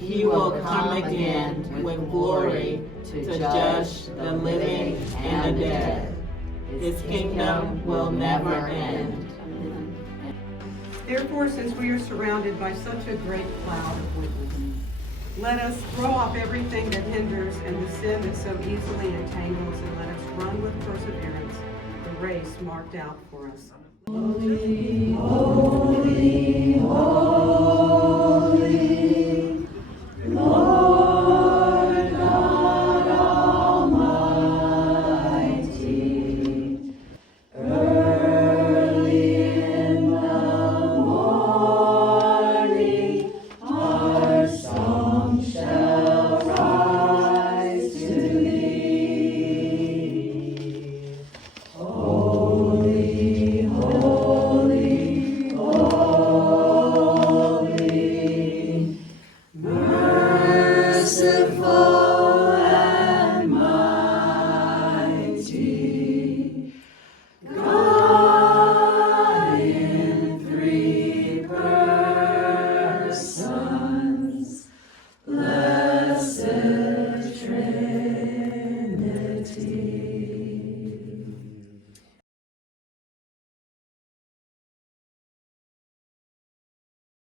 He will come again with glory to judge the living and the dead. His kingdom will never end. Therefore, since we are surrounded by such a great cloud of witnesses, let us throw off everything that hinders and the sin that so easily entangles, and let us run with perseverance the race marked out for us. Holy, holy, holy, Lord God Almighty. Early in the morning, our song shall rise to thee. Holy, holy, holy, merciful